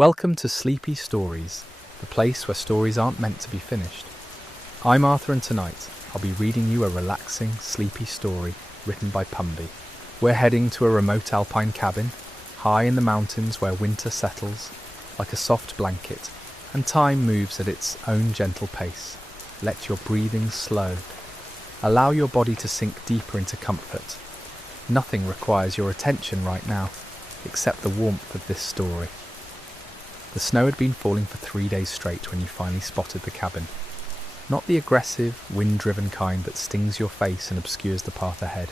Welcome to Sleepy Stories, the place where stories aren't meant to be finished. I'm Arthur, and tonight I'll be reading you a relaxing, sleepy story written by Pumby. We're heading to a remote alpine cabin, high in the mountains where winter settles like a soft blanket and time moves at its own gentle pace. Let your breathing slow. Allow your body to sink deeper into comfort. Nothing requires your attention right now, except the warmth of this story. The snow had been falling for 3 days straight when you finally spotted the cabin. Not the aggressive, wind-driven kind that stings your face and obscures the path ahead,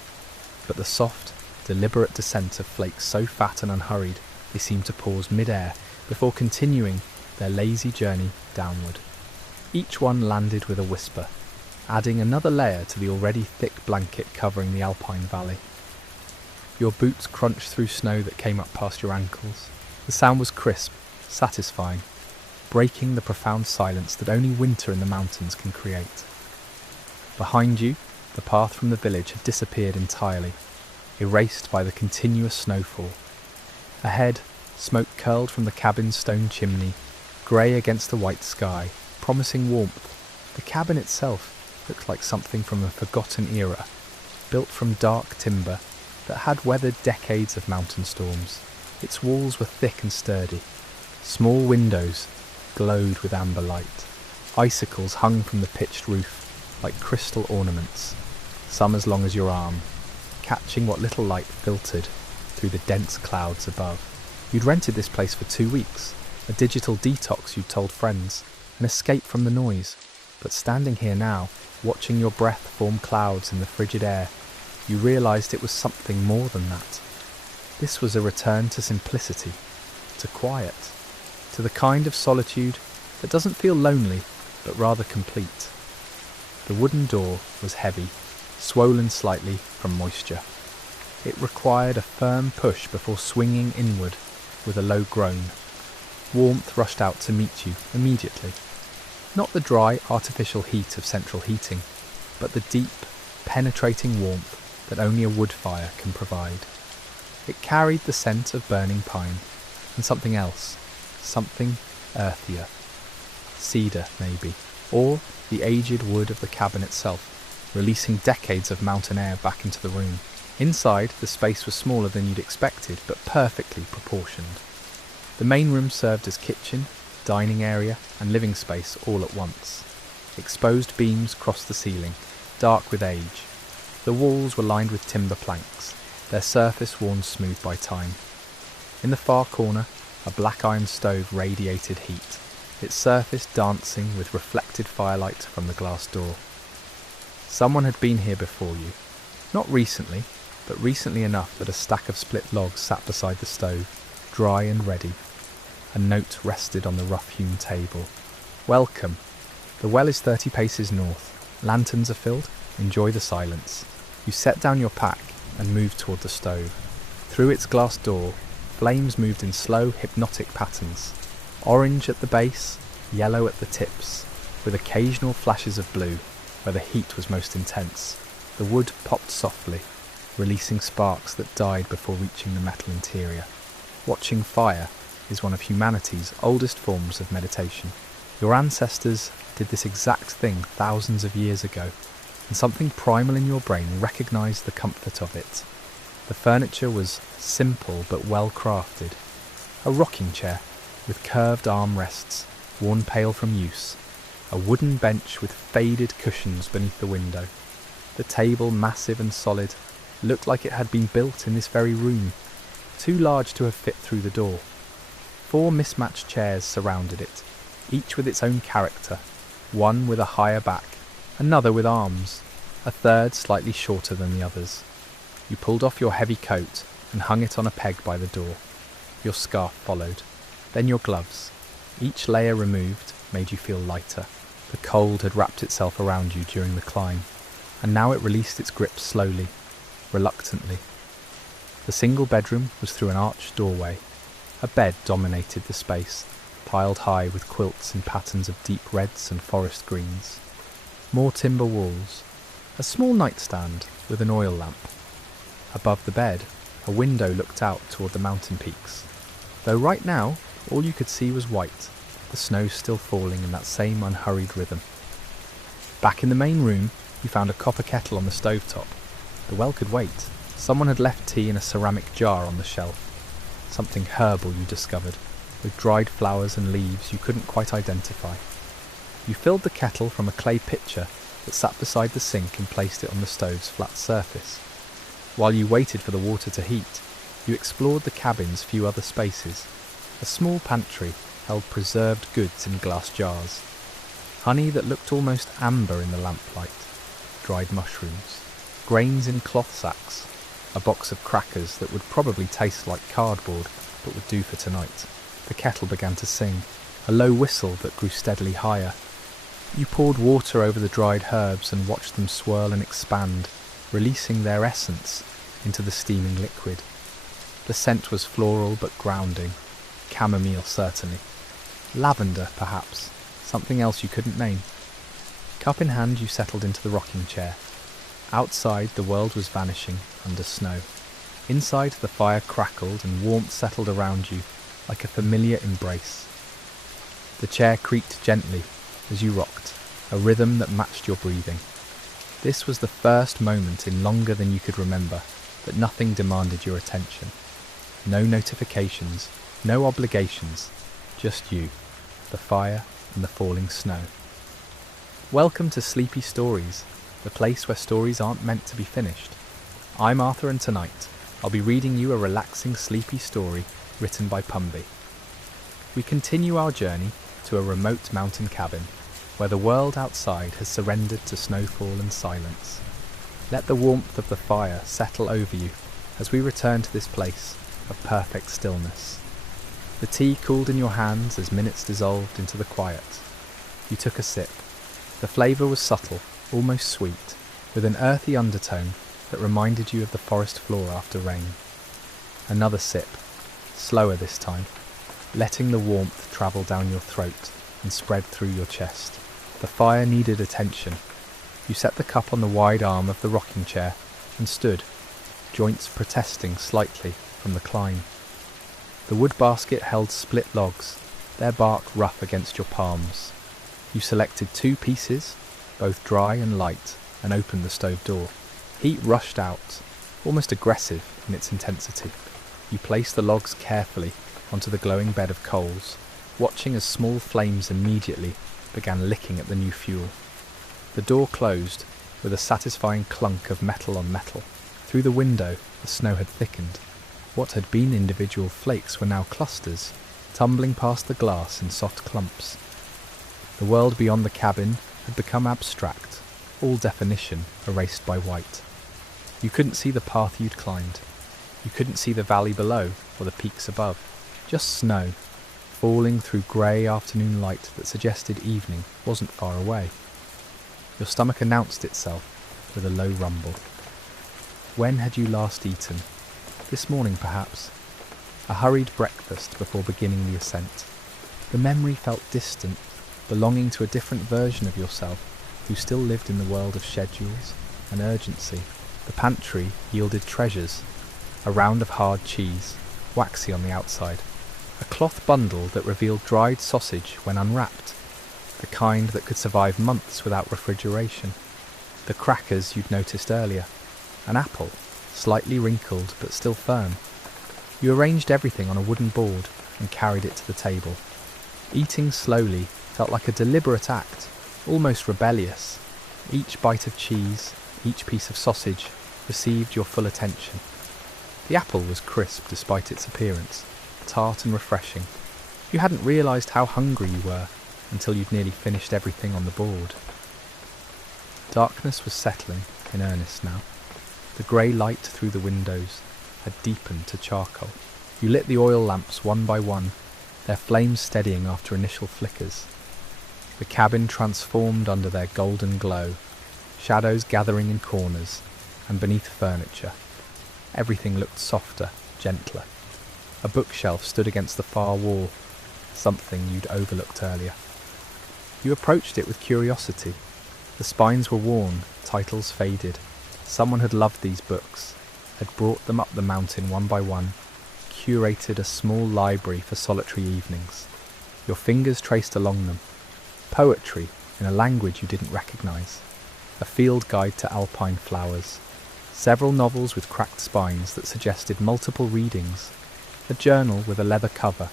but the soft, deliberate descent of flakes so fat and unhurried they seemed to pause mid-air before continuing their lazy journey downward. Each one landed with a whisper, adding another layer to the already thick blanket covering the alpine valley. Your boots crunched through snow that came up past your ankles. The sound was crisp, satisfying, breaking the profound silence that only winter in the mountains can create. Behind you, the path from the village had disappeared entirely, erased by the continuous snowfall. Ahead, smoke curled from the cabin's stone chimney, grey against the white sky, promising warmth. The cabin itself looked like something from a forgotten era, built from dark timber that had weathered decades of mountain storms. Its walls were thick and sturdy. Small windows glowed with amber light. Icicles hung from the pitched roof like crystal ornaments, some as long as your arm, catching what little light filtered through the dense clouds above. You'd rented this place for 2 weeks, a digital detox, you'd told friends, an escape from the noise. But standing here now, watching your breath form clouds in the frigid air, you realised it was something more than that. This was a return to simplicity, to quiet, to the kind of solitude that doesn't feel lonely, but rather complete. The wooden door was heavy, swollen slightly from moisture. It required a firm push before swinging inward with a low groan. Warmth rushed out to meet you immediately. Not the dry, artificial heat of central heating, but the deep, penetrating warmth that only a wood fire can provide. It carried the scent of burning pine and something else, something earthier. Cedar, maybe, or the aged wood of the cabin itself, releasing decades of mountain air back into the room. Inside, the space was smaller than you'd expected, but perfectly proportioned. The main room served as kitchen, dining area, and living space all at once. Exposed beams crossed the ceiling, dark with age. The walls were lined with timber planks, their surface worn smooth by time. In the far corner, a black iron stove radiated heat, its surface dancing with reflected firelight from the glass door. Someone had been here before you. Not recently, but recently enough that a stack of split logs sat beside the stove, dry and ready. A note rested on the rough-hewn table. Welcome. The well is 30 paces north. Lanterns are filled. Enjoy the silence. You set down your pack and moved toward the stove. Through its glass door, flames moved in slow, hypnotic patterns. Orange at the base, yellow at the tips, with occasional flashes of blue where the heat was most intense. The wood popped softly, releasing sparks that died before reaching the metal interior. Watching fire is one of humanity's oldest forms of meditation. Your ancestors did this exact thing thousands of years ago, and something primal in your brain recognized the comfort of it. The furniture was simple but well crafted. A rocking chair with curved armrests, worn pale from use. A wooden bench with faded cushions beneath the window. The table, massive and solid, looked like it had been built in this very room, too large to have fit through the door. 4 mismatched chairs surrounded it, each with its own character, one with a higher back, another with arms, a third slightly shorter than the others. You pulled off your heavy coat and hung it on a peg by the door. Your scarf followed, then your gloves. Each layer removed made you feel lighter. The cold had wrapped itself around you during the climb, and now it released its grip slowly, reluctantly. The single bedroom was through an arched doorway. A bed dominated the space, piled high with quilts in patterns of deep reds and forest greens. More timber walls. A small nightstand with an oil lamp. Above the bed, a window looked out toward the mountain peaks. Though right now, All you could see was white, the snow still falling in that same unhurried rhythm. Back in the main room, you found a copper kettle on the stovetop. The well could wait. Someone had left tea in a ceramic jar on the shelf. Something herbal, you discovered, with dried flowers and leaves you couldn't quite identify. You filled the kettle from a clay pitcher that sat beside the sink and placed it on the stove's flat surface. While you waited for the water to heat, you explored the cabin's few other spaces. A small pantry held preserved goods in glass jars. Honey that looked almost amber in the lamplight. Dried mushrooms. Grains in cloth sacks. A box of crackers that would probably taste like cardboard, but would do for tonight. The kettle began to sing, a low whistle that grew steadily higher. You poured water over the dried herbs and watched them swirl and expand, releasing their essence into the steaming liquid. The scent was floral but grounding. Chamomile, certainly. Lavender, perhaps. Something else you couldn't name. Cup in hand, you settled into the rocking chair. Outside, the world was vanishing under snow. Inside, the fire crackled and warmth settled around you like a familiar embrace. The chair creaked gently as you rocked, a rhythm that matched your breathing. This was the first moment in longer than you could remember that nothing demanded your attention. No notifications, no obligations, just you, the fire and the falling snow. Welcome to Sleepy Stories, the place where stories aren't meant to be finished. I'm Arthur, and tonight I'll be reading you a relaxing, sleepy story written by Pumby. We continue our journey to a remote mountain cabin where the world outside has surrendered to snowfall and silence. Let the warmth of the fire settle over you as we return to this place of perfect stillness. The tea cooled in your hands as minutes dissolved into the quiet. You took a sip. The flavour was subtle, almost sweet, with an earthy undertone that reminded you of the forest floor after rain. Another sip, slower this time, letting the warmth travel down your throat and spread through your chest. The fire needed attention. You set the cup on the wide arm of the rocking chair and stood, joints protesting slightly from the climb. The wood basket held split logs, their bark rough against your palms. You selected 2 pieces, both dry and light, and opened the stove door. Heat rushed out, almost aggressive in its intensity. You placed the logs carefully onto the glowing bed of coals, watching as small flames immediately began licking at the new fuel. The door closed with a satisfying clunk of metal on metal. Through the window, the snow had thickened. What had been individual flakes were now clusters, tumbling past the glass in soft clumps. The world beyond the cabin had become abstract, all definition erased by white. You couldn't see the path you'd climbed. You couldn't see the valley below or the peaks above. Just snow, falling through grey afternoon light that suggested evening wasn't far away. Your stomach announced itself with a low rumble. When had you last eaten? This morning, perhaps. A hurried breakfast before beginning the ascent. The memory felt distant, belonging to a different version of yourself who still lived in the world of schedules and urgency. The pantry yielded treasures, a round of hard cheese, waxy on the outside, a cloth bundle that revealed dried sausage when unwrapped, the kind that could survive months without refrigeration, the crackers you'd noticed earlier, an apple, slightly wrinkled but still firm. You arranged everything on a wooden board and carried it to the table. Eating slowly felt like a deliberate act, almost rebellious. Each bite of cheese, each piece of sausage, received your full attention. The apple was crisp despite its appearance, tart and refreshing. You hadn't realised how hungry you were until you'd nearly finished everything on the board. Darkness was settling in earnest now. The grey light through the windows had deepened to charcoal. You lit the oil lamps one by one, their flames steadying after initial flickers. The cabin transformed under their golden glow, shadows gathering in corners and beneath furniture. Everything looked softer, gentler. A bookshelf stood against the far wall, something you'd overlooked earlier. You approached it with curiosity. The spines were worn, titles faded. Someone had loved these books, had brought them up the mountain one by one, curated a small library for solitary evenings. Your fingers traced along them. Poetry in a language you didn't recognise. A field guide to alpine flowers. Several novels with cracked spines that suggested multiple readings. A journal with a leather cover,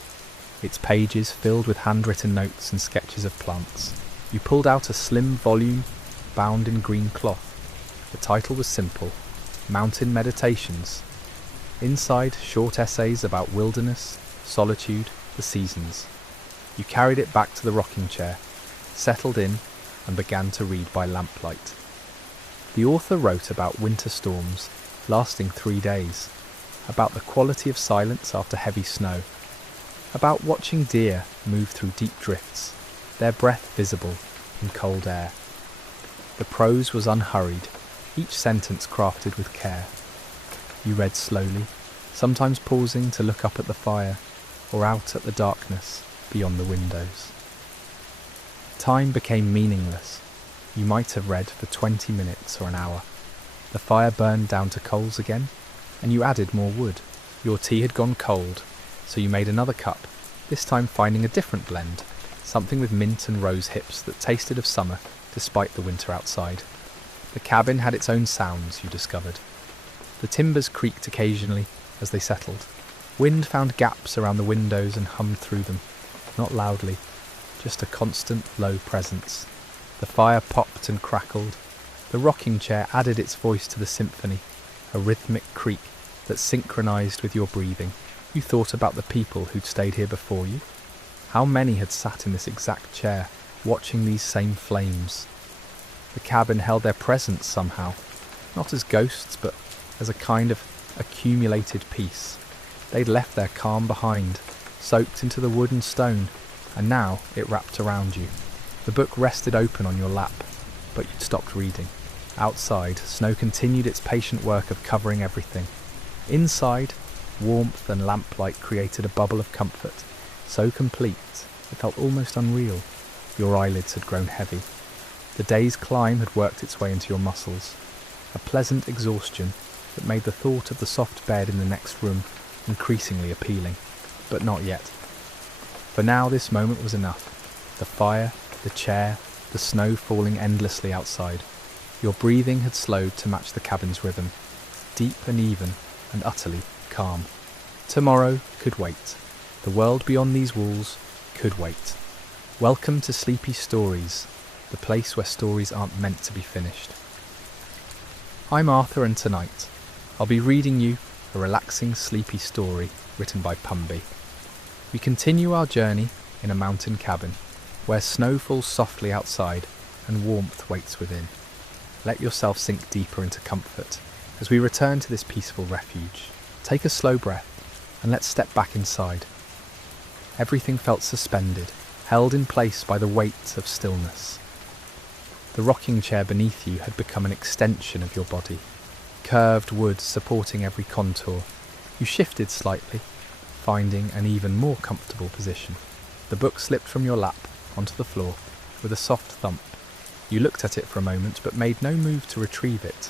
its pages filled with handwritten notes and sketches of plants. You pulled out a slim volume bound in green cloth. The title was simple, Mountain Meditations. Inside, short essays about wilderness, solitude, the seasons. You carried it back to the rocking chair, settled in, and began to read by lamplight. The author wrote about winter storms lasting 3 days, about the quality of silence after heavy snow, about watching deer move through deep drifts, their breath visible in cold air. The prose was unhurried, each sentence crafted with care. You read slowly, sometimes pausing to look up at the fire or out at the darkness beyond the windows. Time became meaningless. You might have read for 20 minutes or an hour. The fire burned down to coals again, and you added more wood. Your tea had gone cold, so you made another cup, this time finding a different blend, something with mint and rose hips that tasted of summer despite the winter outside. The cabin had its own sounds, you discovered. The timbers creaked occasionally as they settled. Wind found gaps around the windows and hummed through them, not loudly, just a constant, low presence. The fire popped and crackled. The rocking chair added its voice to the symphony, a rhythmic creak that synchronized with your breathing. You thought about the people who'd stayed here before you. How many had sat in this exact chair, watching these same flames? The cabin held their presence somehow, not as ghosts, but as a kind of accumulated peace. They'd left their calm behind, soaked into the wood and stone, and now it wrapped around you. The book rested open on your lap, but you'd stopped reading. Outside, snow continued its patient work of covering everything. Inside, warmth and lamplight created a bubble of comfort, so complete it felt almost unreal. Your eyelids had grown heavy. The day's climb had worked its way into your muscles, a pleasant exhaustion that made the thought of the soft bed in the next room increasingly appealing, but not yet. For now this moment was enough. The fire, the chair, the snow falling endlessly outside. Your breathing had slowed to match the cabin's rhythm, deep and even and utterly calm. Tomorrow could wait. The world beyond these walls could wait. Welcome to Sleepy Stories, the place where stories aren't meant to be finished. I'm Arthur, and tonight I'll be reading you a relaxing, sleepy story written by Pumby. We continue our journey in a mountain cabin where snow falls softly outside and warmth waits within. Let yourself sink deeper into comfort as we return to this peaceful refuge. Take a slow breath and let's step back inside. Everything felt suspended, held in place by the weight of stillness. The rocking chair beneath you had become an extension of your body, curved wood supporting every contour. You shifted slightly, finding an even more comfortable position. The book slipped from your lap onto the floor with a soft thump. You looked at it for a moment but made no move to retrieve it.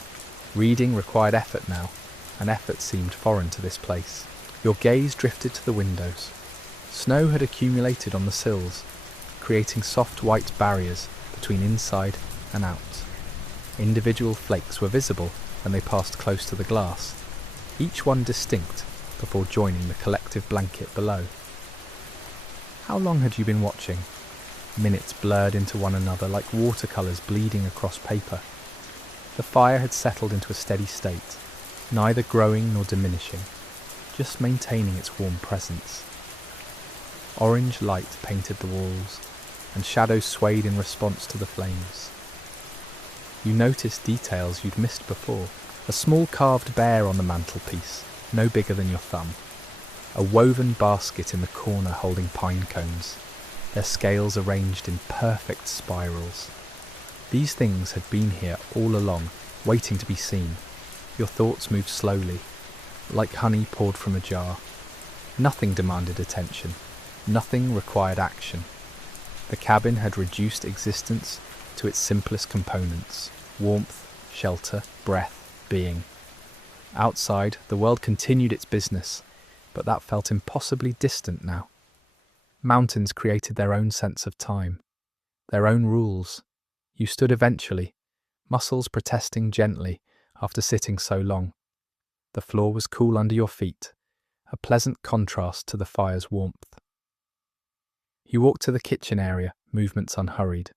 Reading required effort now, and effort seemed foreign to this place. Your gaze drifted to the windows. Snow had accumulated on the sills, creating soft white barriers between inside and out. Individual flakes were visible when they passed close to the glass, each one distinct before joining the collective blanket below. How long had you been watching? Minutes blurred into one another like watercolours bleeding across paper. The fire had settled into a steady state, neither growing nor diminishing, just maintaining its warm presence. Orange light painted the walls, and shadows swayed in response to the flames. You noticed details you'd missed before. A small carved bear on the mantelpiece, no bigger than your thumb. A woven basket in the corner holding pine cones, their scales arranged in perfect spirals. These things had been here all along, waiting to be seen. Your thoughts moved slowly, like honey poured from a jar. Nothing demanded attention. Nothing required action. The cabin had reduced existence to its simplest components: warmth, shelter, breath, being. Outside, the world continued its business, but that felt impossibly distant now. Mountains created their own sense of time, their own rules. You stood eventually, muscles protesting gently after sitting so long. The floor was cool under your feet, a pleasant contrast to the fire's warmth. You walked to the kitchen area, movements unhurried.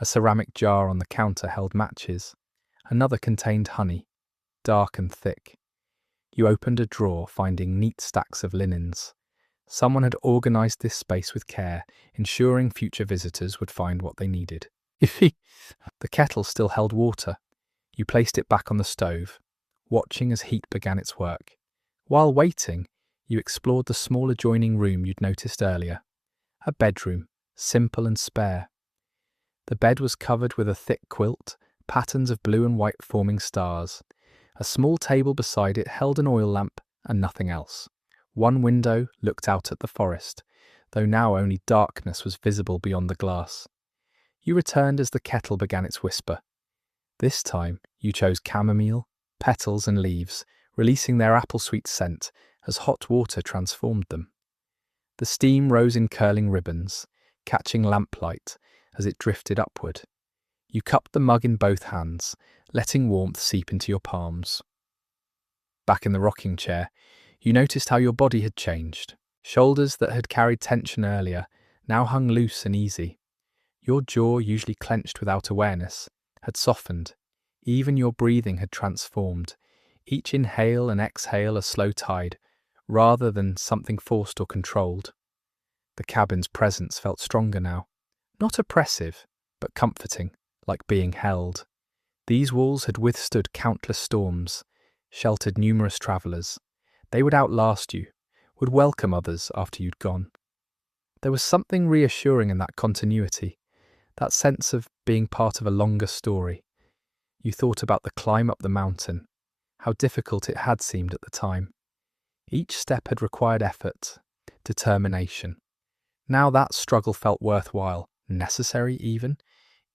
A ceramic jar on the counter held matches. Another contained honey, dark and thick. You opened a drawer, finding neat stacks of linens. Someone had organised this space with care, ensuring future visitors would find what they needed. The kettle still held water. You placed it back on the stove, watching as heat began its work. While waiting, you explored the small adjoining room you'd noticed earlier. A bedroom, simple and spare. The bed was covered with a thick quilt, patterns of blue and white forming stars. A small table beside it held an oil lamp and nothing else. One window looked out at the forest, though now only darkness was visible beyond the glass. You returned as the kettle began its whisper. This time, you chose chamomile, petals and leaves, releasing their apple-sweet scent as hot water transformed them. The steam rose in curling ribbons, catching lamplight as it drifted upward. You cupped the mug in both hands, letting warmth seep into your palms. Back in the rocking chair, you noticed how your body had changed. Shoulders that had carried tension earlier now hung loose and easy. Your jaw, usually clenched without awareness, had softened. Even your breathing had transformed, each inhale and exhale a slow tide, rather than something forced or controlled. The cabin's presence felt stronger now. Not oppressive, but comforting, like being held. These walls had withstood countless storms, sheltered numerous travellers. They would outlast you, would welcome others after you'd gone. There was something reassuring in that continuity, that sense of being part of a longer story. You thought about the climb up the mountain, how difficult it had seemed at the time. Each step had required effort, determination. Now that struggle felt worthwhile, necessary even.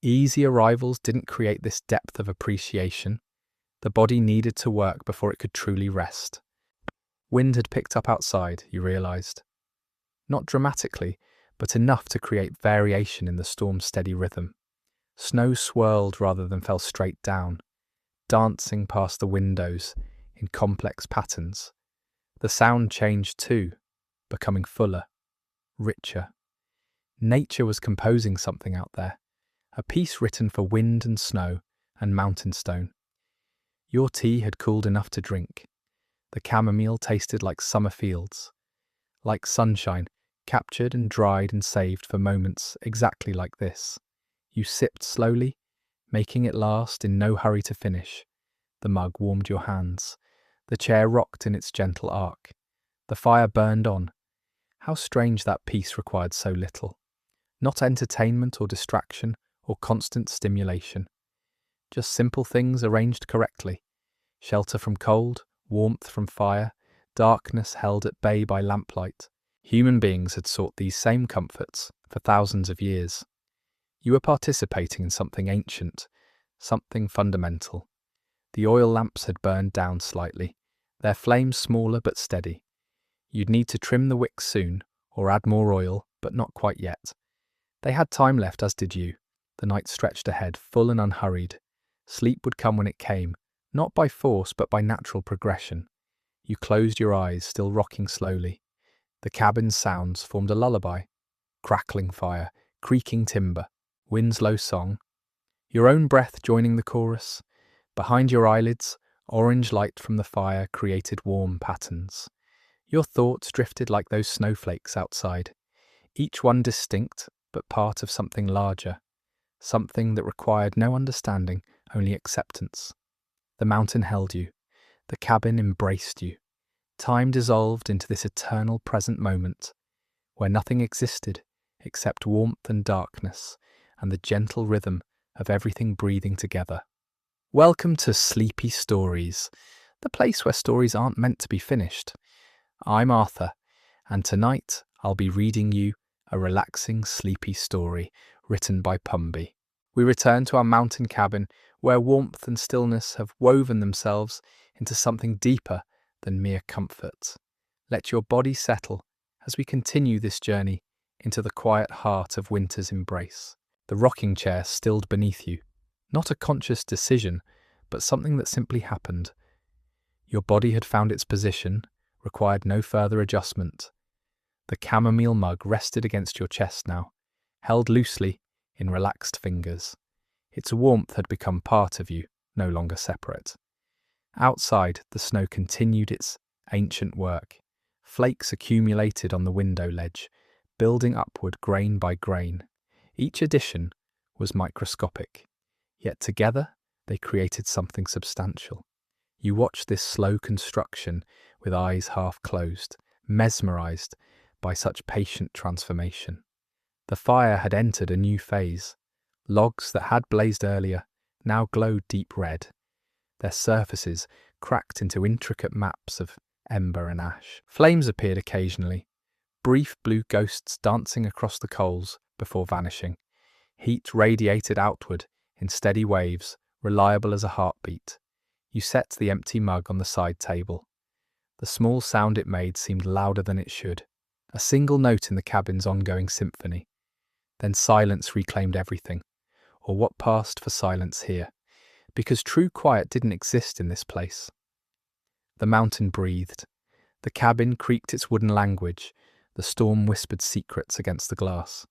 Easy arrivals didn't create this depth of appreciation. The body needed to work before it could truly rest. Wind had picked up outside, you realised. Not dramatically, but enough to create variation in the storm's steady rhythm. Snow swirled rather than fell straight down, dancing past the windows in complex patterns. The sound changed too, becoming fuller, richer. Nature was composing something out there, a piece written for wind and snow and mountain stone. Your tea had cooled enough to drink. The chamomile tasted like summer fields, like sunshine, captured and dried and saved for moments exactly like this. You sipped slowly, making it last in no hurry to finish. The mug warmed your hands. The chair rocked in its gentle arc. The fire burned on. How strange that peace required so little. Not entertainment or distraction or constant stimulation. Just simple things arranged correctly. Shelter from cold, warmth from fire, darkness held at bay by lamplight. Human beings had sought these same comforts for thousands of years. You were participating in something ancient, something fundamental. The oil lamps had burned down slightly, their flames smaller but steady. You'd need to trim the wicks soon, or add more oil, but not quite yet. They had time left, as did you. The night stretched ahead, full and unhurried. Sleep would come when it came, not by force but by natural progression. You closed your eyes, still rocking slowly. The cabin's sounds formed a lullaby. Crackling fire, creaking timber, wind's low song. Your own breath joining the chorus. Behind your eyelids, orange light from the fire created warm patterns. Your thoughts drifted like those snowflakes outside, each one distinct but part of something larger, something that required no understanding, only acceptance. The mountain held you. The cabin embraced you. Time dissolved into this eternal present moment, where nothing existed except warmth and darkness and the gentle rhythm of everything breathing together. Welcome to Sleepy Stories, the place where stories aren't meant to be finished. I'm Arthur, and tonight I'll be reading you a relaxing, sleepy story written by Pumby. We return to our mountain cabin where warmth and stillness have woven themselves into something deeper than mere comfort. Let your body settle as we continue this journey into the quiet heart of winter's embrace. The rocking chair stilled beneath you, not a conscious decision, but something that simply happened. Your body had found its position, required no further adjustment. The chamomile mug rested against your chest now, held loosely in relaxed fingers. Its warmth had become part of you, no longer separate. Outside, the snow continued its ancient work. Flakes accumulated on the window ledge, building upward grain by grain. Each addition was microscopic, yet together they created something substantial. You watched this slow construction with eyes half closed, mesmerized by such patient transformation. The fire had entered a new phase. Logs that had blazed earlier now glowed deep red, their surfaces cracked into intricate maps of ember and ash. Flames appeared occasionally, brief blue ghosts dancing across the coals before vanishing. Heat radiated outward in steady waves, reliable as a heartbeat. You set the empty mug on the side table. The small sound it made seemed louder than it should, a single note in the cabin's ongoing symphony. Then silence reclaimed everything, or what passed for silence here, because true quiet didn't exist in this place. The mountain breathed. The cabin creaked its wooden language. The storm whispered secrets against the glass.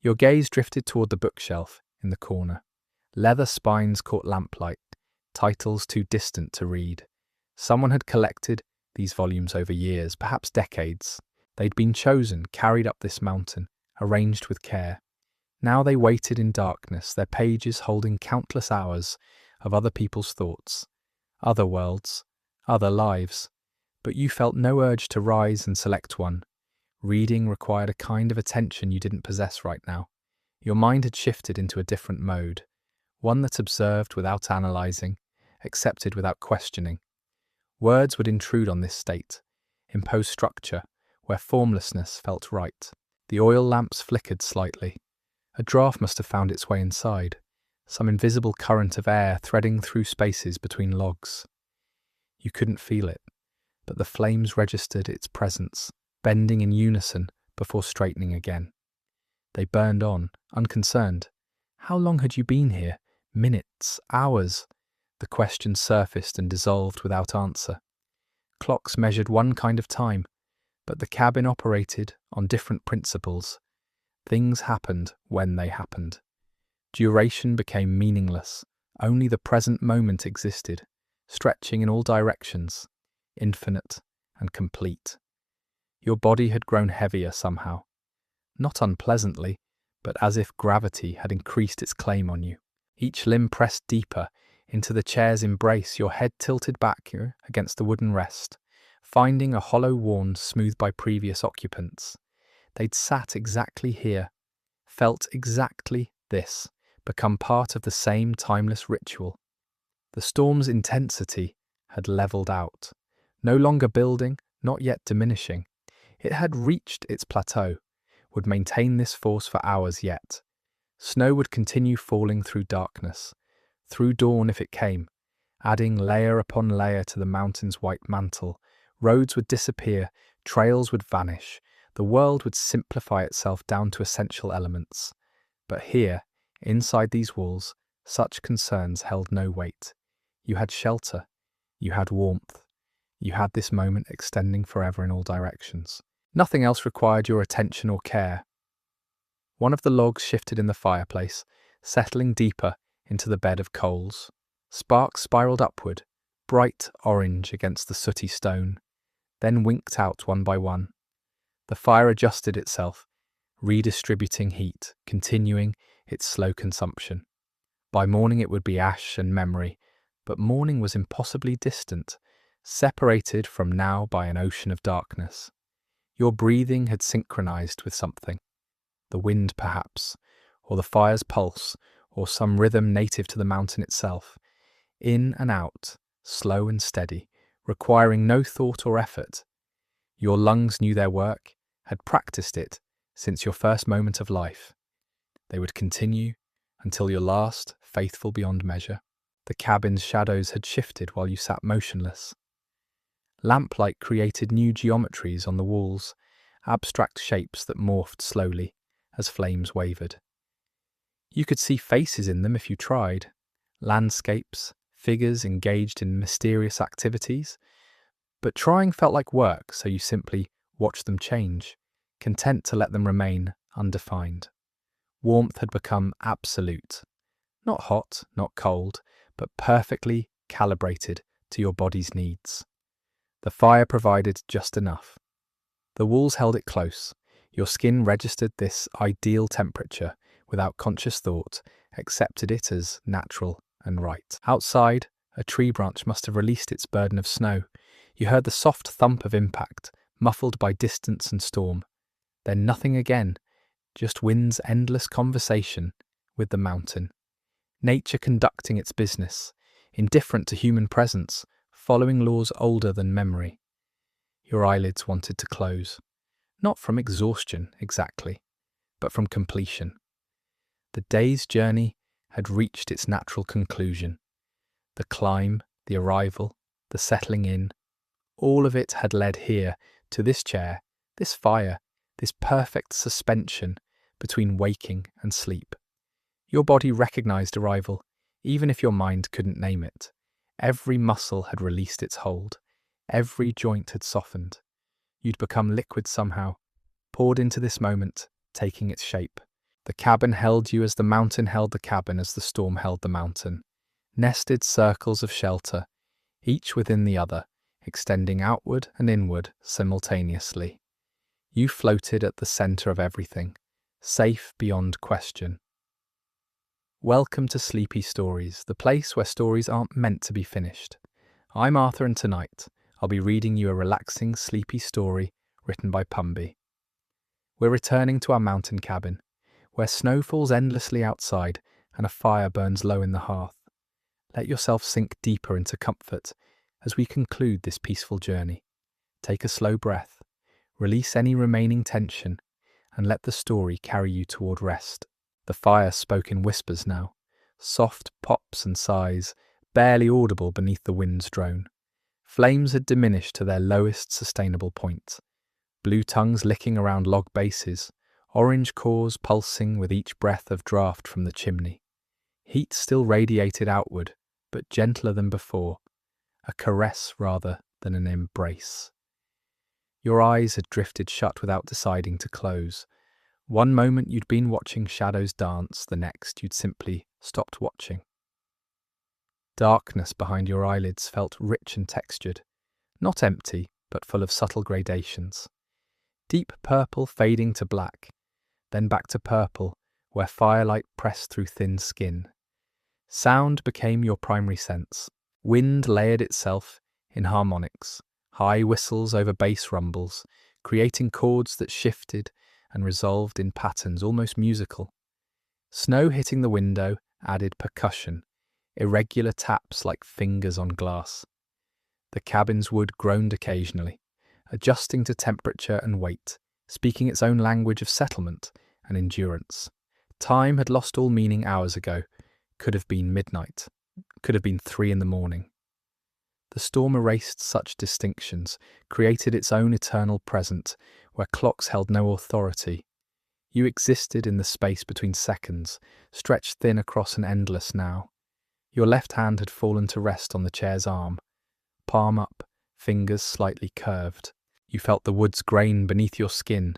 Your gaze drifted toward the bookshelf in the corner. Leather spines caught lamplight, titles too distant to read. Someone had collected these volumes over years, perhaps decades. They'd been chosen, carried up this mountain, arranged with care. Now they waited in darkness, their pages holding countless hours of other people's thoughts, other worlds, other lives. But you felt no urge to rise and select one. Reading required a kind of attention you didn't possess right now. Your mind had shifted into a different mode, one that observed without analyzing, accepted without questioning. Words would intrude on this state, impose structure where formlessness felt right. The oil lamps flickered slightly. A draught must have found its way inside, some invisible current of air threading through spaces between logs. You couldn't feel it, but the flames registered its presence, bending in unison before straightening again. They burned on, unconcerned. How long had you been here? Minutes? Hours? The question surfaced and dissolved without answer. Clocks measured one kind of time, but the cabin operated on different principles. Things happened when they happened. Duration became meaningless. Only the present moment existed, stretching in all directions, infinite and complete. Your body had grown heavier somehow. Not unpleasantly, but as if gravity had increased its claim on you. Each limb pressed deeper into the chair's embrace, your head tilted back against the wooden rest, finding a hollow worn smooth by previous occupants. They'd sat exactly here, felt exactly this, become part of the same timeless ritual. The storm's intensity had leveled out, no longer building, not yet diminishing. It had reached its plateau, would maintain this force for hours yet. Snow would continue falling through darkness, through dawn if it came, adding layer upon layer to the mountain's white mantle. Roads would disappear, trails would vanish, the world would simplify itself down to essential elements. But here, inside these walls, such concerns held no weight. You had shelter, you had warmth, you had this moment extending forever in all directions. Nothing else required your attention or care. One of the logs shifted in the fireplace, settling deeper into the bed of coals. Sparks spiraled upward, bright orange against the sooty stone, then winked out one by one. The fire adjusted itself, redistributing heat, continuing its slow consumption. By morning it would be ash and memory, but morning was impossibly distant, separated from now by an ocean of darkness. Your breathing had synchronized with something. The wind, perhaps, or the fire's pulse, or some rhythm native to the mountain itself. In and out, slow and steady, requiring no thought or effort. Your lungs knew their work, had practiced it since your first moment of life. They would continue until your last, faithful beyond measure. The cabin's shadows had shifted while you sat motionless. Lamplight created new geometries on the walls, abstract shapes that morphed slowly as flames wavered. You could see faces in them if you tried, landscapes, figures engaged in mysterious activities, but trying felt like work, so you simply watched them change, content to let them remain undefined. Warmth had become absolute, not hot, not cold, but perfectly calibrated to your body's needs. The fire provided just enough. The walls held it close. Your skin registered this ideal temperature without conscious thought, accepted it as natural and right. Outside, a tree branch must have released its burden of snow. You heard the soft thump of impact, muffled by distance and storm. Then nothing again, just wind's endless conversation with the mountain. Nature conducting its business, indifferent to human presence, following laws older than memory. Your eyelids wanted to close. Not from exhaustion, exactly, but from completion. The day's journey had reached its natural conclusion. The climb, the arrival, the settling in, all of it had led here, to this chair, this fire, this perfect suspension between waking and sleep. Your body recognized arrival, even if your mind couldn't name it. Every muscle had released its hold. Every joint had softened. You'd become liquid somehow, poured into this moment, taking its shape. The cabin held you as the mountain held the cabin, as the storm held the mountain. Nested circles of shelter, each within the other, extending outward and inward simultaneously. You floated at the center of everything, safe beyond question. Welcome to Sleepy Stories, the place where stories aren't meant to be finished. I'm Arthur, and tonight I'll be reading you a relaxing, sleepy story written by Pumby. We're returning to our mountain cabin, where snow falls endlessly outside and a fire burns low in the hearth. Let yourself sink deeper into comfort as we conclude this peaceful journey. Take a slow breath, release any remaining tension, and let the story carry you toward rest. The fire spoke in whispers now, soft pops and sighs, barely audible beneath the wind's drone. Flames had diminished to their lowest sustainable point, blue tongues licking around log bases, orange cores pulsing with each breath of draft from the chimney. Heat still radiated outward, but gentler than before, a caress rather than an embrace. Your eyes had drifted shut without deciding to close. One moment you'd been watching shadows dance, the next you'd simply stopped watching. Darkness behind your eyelids felt rich and textured, not empty, but full of subtle gradations. Deep purple fading to black, then back to purple, where firelight pressed through thin skin. Sound became your primary sense. Wind layered itself in harmonics, high whistles over bass rumbles, creating chords that shifted and resolved in patterns almost musical. Snow hitting the window added percussion, irregular taps like fingers on glass. The cabin's wood groaned occasionally, adjusting to temperature and weight, speaking its own language of settlement and endurance. Time had lost all meaning hours ago. Could have been midnight, could have been 3 a.m. The storm erased such distinctions, created its own eternal present, where clocks held no authority. You existed in the space between seconds, stretched thin across an endless now. Your left hand had fallen to rest on the chair's arm, palm up, fingers slightly curved. You felt the wood's grain beneath your skin,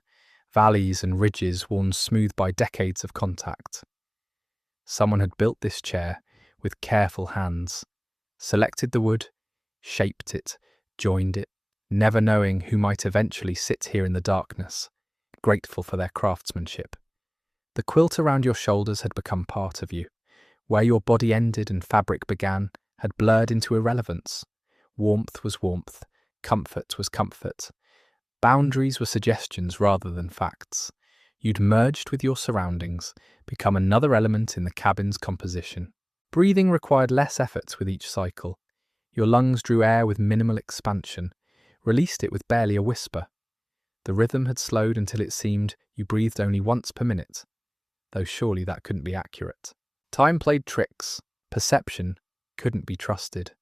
valleys and ridges worn smooth by decades of contact. Someone had built this chair with careful hands, selected the wood, shaped it, joined it, never knowing who might eventually sit here in the darkness, grateful for their craftsmanship. The quilt around your shoulders had become part of you. Where your body ended and fabric began had blurred into irrelevance. Warmth was warmth, comfort was comfort. Boundaries were suggestions rather than facts. You'd merged with your surroundings, become another element in the cabin's composition. Breathing required less effort with each cycle. Your lungs drew air with minimal expansion, released it with barely a whisper. The rhythm had slowed until it seemed you breathed only once per minute, though surely that couldn't be accurate. Time played tricks. Perception couldn't be trusted.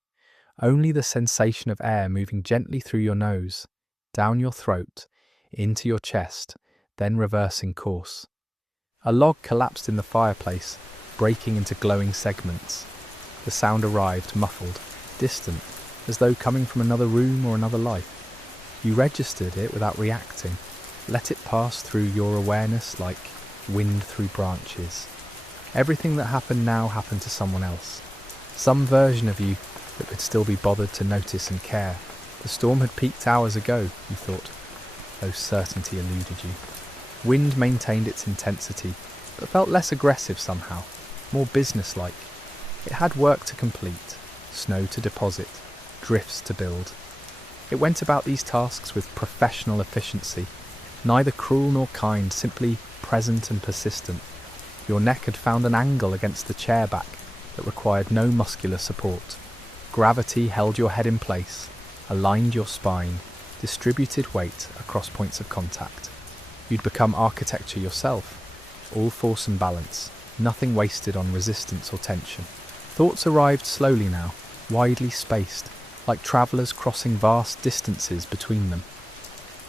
only the sensation of air moving gently through your nose, down your throat, into your chest, then reversing course. A log collapsed in the fireplace, breaking into glowing segments. The sound arrived, muffled, distant, as though coming from another room or another life. You registered it without reacting, let it pass through your awareness like wind through branches. Everything that happened now happened to someone else. Some version of you that could still be bothered to notice and care. The storm had peaked hours ago, you thought, though certainty eluded you. Wind maintained its intensity, but felt less aggressive somehow, more businesslike. It had work to complete, snow to deposit, drifts to build. It went about these tasks with professional efficiency, neither cruel nor kind, simply present and persistent. Your neck had found an angle against the chair back that required no muscular support. Gravity held your head in place, aligned your spine, distributed weight across points of contact. You'd become architecture yourself, all force and balance, nothing wasted on resistance or tension. Thoughts arrived slowly now, widely spaced, like travellers crossing vast distances between them.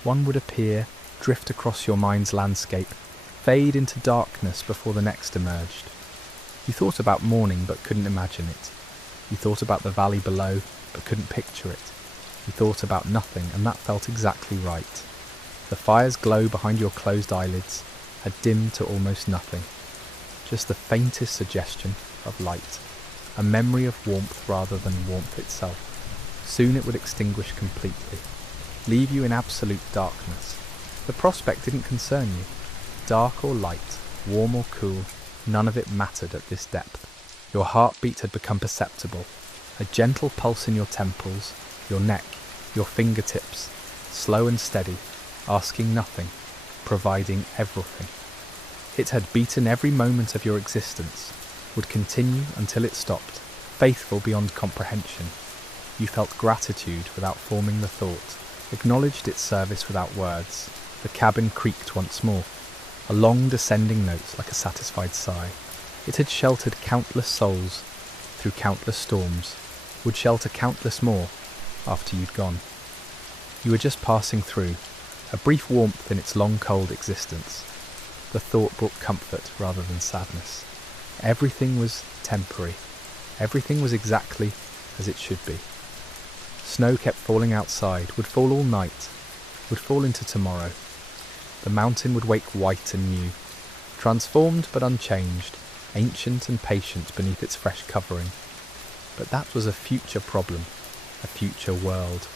One would appear, drift across your mind's landscape, fade into darkness before the next emerged. You thought about morning but couldn't imagine it. You thought about the valley below but couldn't picture it. You thought about nothing, and that felt exactly right. The fire's glow behind your closed eyelids had dimmed to almost nothing. Just the faintest suggestion of light, a memory of warmth rather than warmth itself. Soon it would extinguish completely, leave you in absolute darkness. The prospect didn't concern you. Dark or light, warm or cool, none of it mattered at this depth. Your heartbeat had become perceptible, a gentle pulse in your temples, your neck, your fingertips, slow and steady, asking nothing, providing everything. It had beaten every moment of your existence, would continue until it stopped, faithful beyond comprehension. You felt gratitude without forming the thought, acknowledged its service without words. The cabin creaked once more, a long descending note like a satisfied sigh. It had sheltered countless souls through countless storms, would shelter countless more after you'd gone. You were just passing through, a brief warmth in its long cold existence. The thought brought comfort rather than sadness. Everything was temporary. Everything was exactly as it should be. Snow kept falling outside, would fall all night, would fall into tomorrow. The mountain would wake white and new, transformed but unchanged, ancient and patient beneath its fresh covering. But that was a future problem, a future world.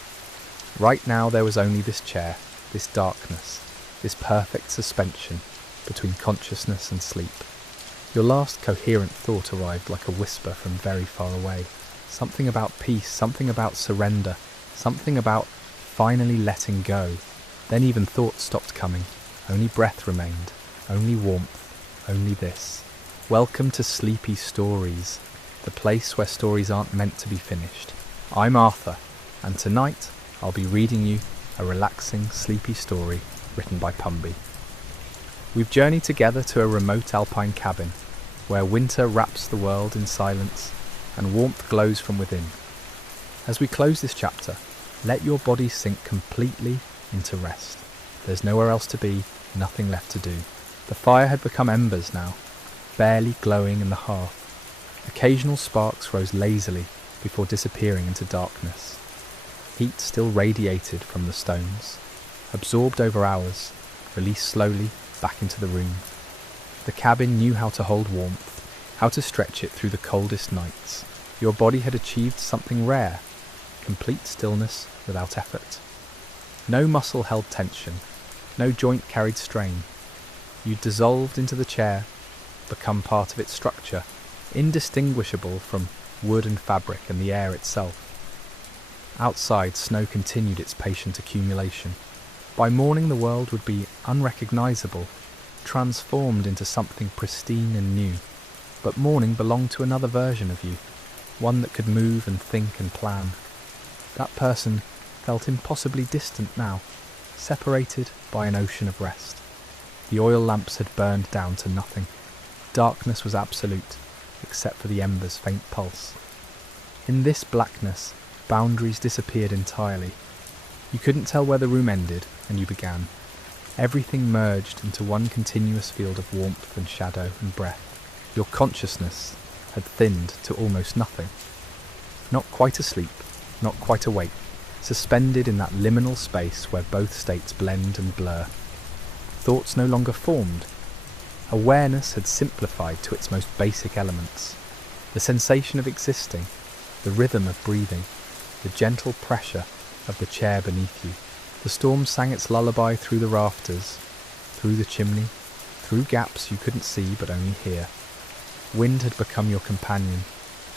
Right now there was only this chair, this darkness, this perfect suspension between consciousness and sleep. Your last coherent thought arrived like a whisper from very far away. Something about peace, something about surrender, something about finally letting go. Then even thoughts stopped coming. Only breath remained, only warmth, only this. Welcome to Sleepy Stories, the place where stories aren't meant to be finished. I'm Arthur, and tonight I'll be reading you a relaxing, sleepy story written by Pumby. We've journeyed together to a remote alpine cabin, where winter wraps the world in silence and warmth glows from within. As we close this chapter, let your body sink completely into rest. There's nowhere else to be, nothing left to do. The fire had become embers now, barely glowing in the hearth. Occasional sparks rose lazily before disappearing into darkness. Heat still radiated from the stones, absorbed over hours, released slowly back into the room. The cabin knew how to hold warmth, how to stretch it through the coldest nights. Your body had achieved something rare, complete stillness without effort. No muscle held tension, no joint carried strain. You dissolved into the chair, become part of its structure, indistinguishable from wood and fabric and the air itself. Outside, snow continued its patient accumulation. By morning the world would be unrecognizable, transformed into something pristine and new. But morning belonged to another version of you, one that could move and think and plan. That person felt impossibly distant now, separated by an ocean of rest. The oil lamps had burned down to nothing. Darkness was absolute, except for the embers' faint pulse. In this blackness, Boundaries disappeared entirely. You couldn't tell where the room ended and you began. Everything merged into one continuous field of warmth and shadow and breath. Your consciousness had thinned to almost nothing. Not quite asleep, not quite awake, suspended in that liminal space where both states blend and blur. Thoughts no longer formed. Awareness had simplified to its most basic elements. The sensation of existing, the rhythm of breathing, the gentle pressure of the chair beneath you. The storm sang its lullaby through the rafters, through the chimney, through gaps you couldn't see but only hear. Wind had become your companion,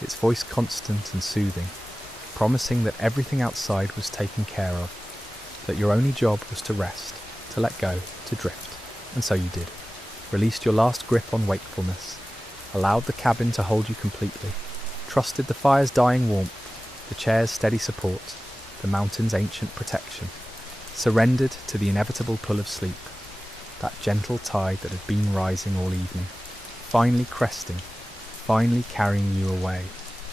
its voice constant and soothing, promising that everything outside was taken care of, that your only job was to rest, to let go, to drift. And so you did. Released your last grip on wakefulness, allowed the cabin to hold you completely, trusted the fire's dying warmth, the chair's steady support, the mountain's ancient protection, surrendered to the inevitable pull of sleep, that gentle tide that had been rising all evening, finally cresting, finally carrying you away.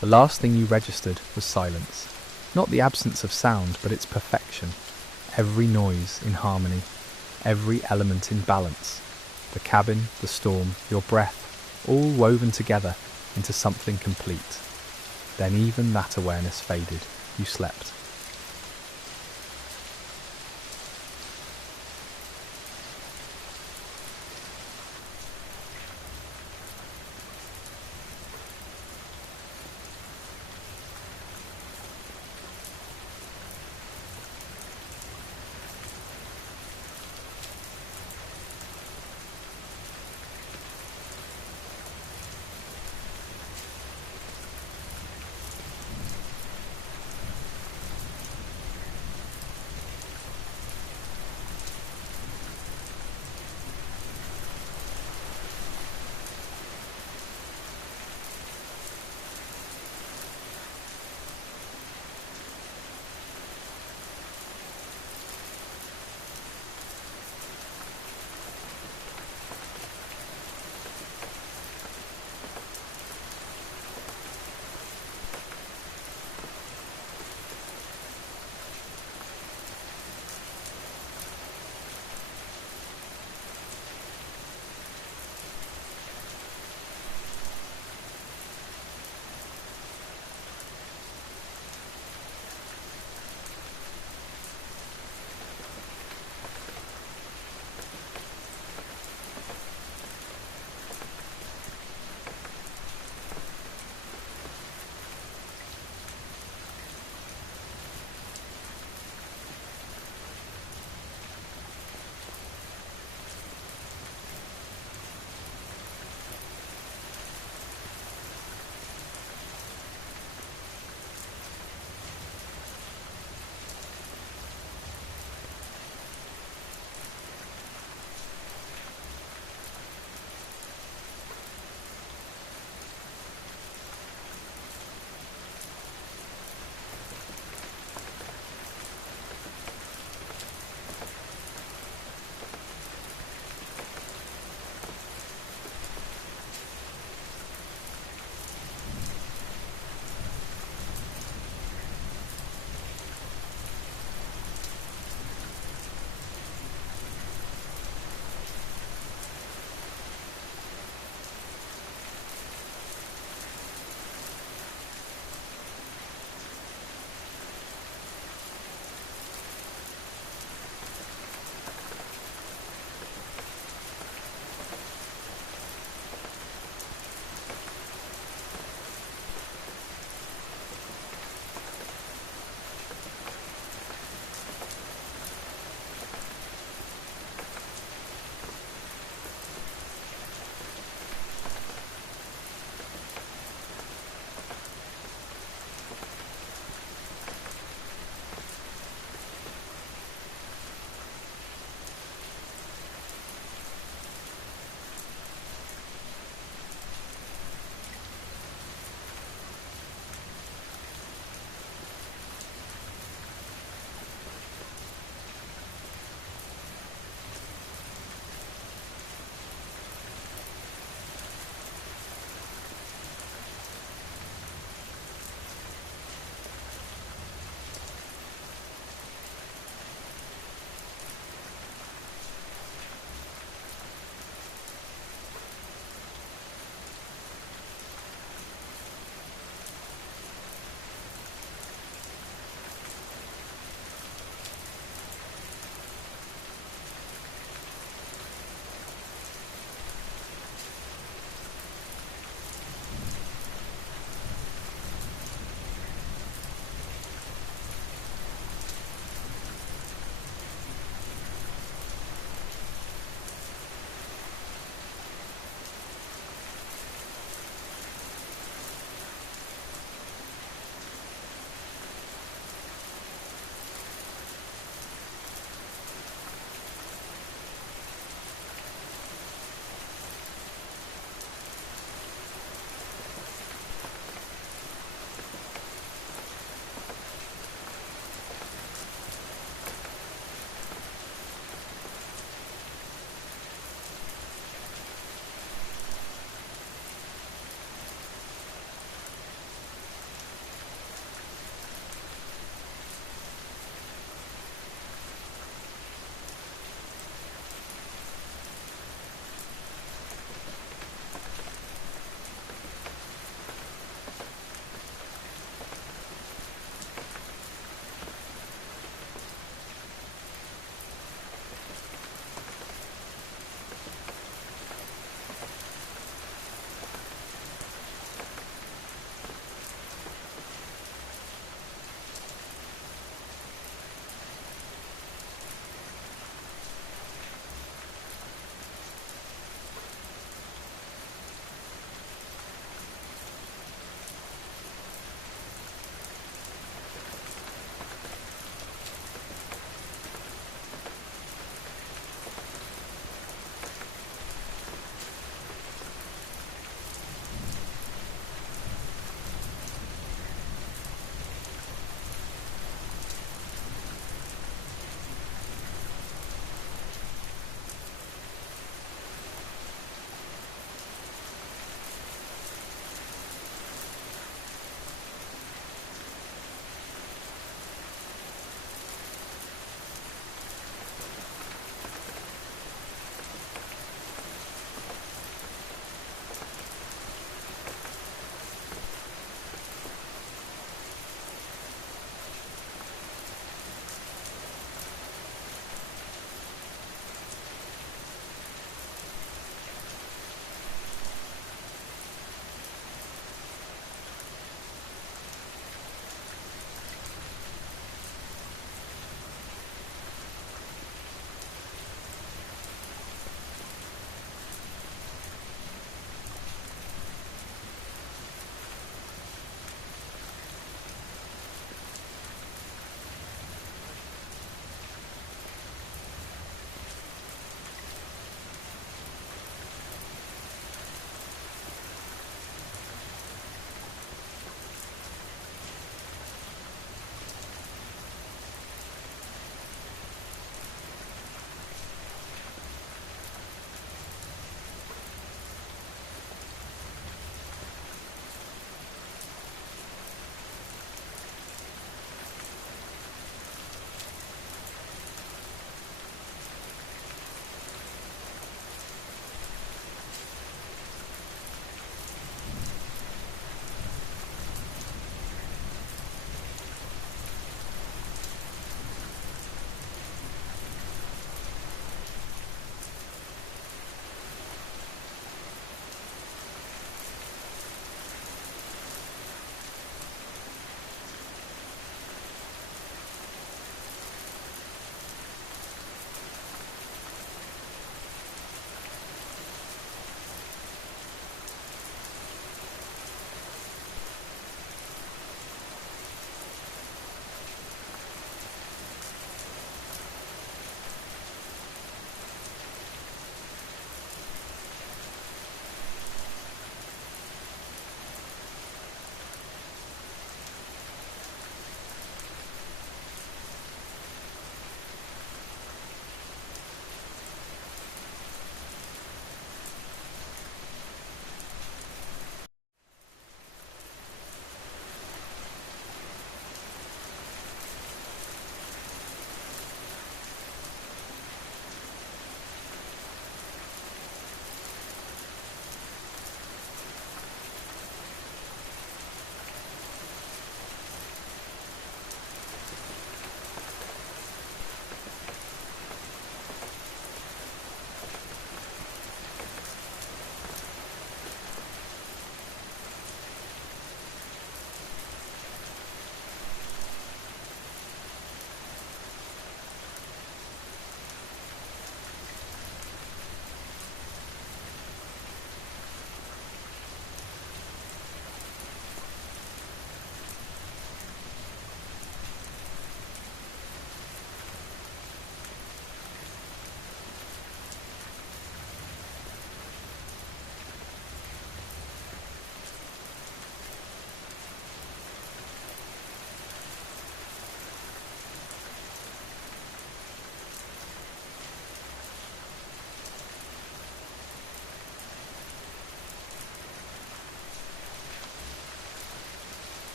The last thing you registered was silence. Not the absence of sound, but its perfection. Every noise in harmony, every element in balance. The cabin, the storm, your breath, all woven together into something complete. Then even that awareness faded. You slept.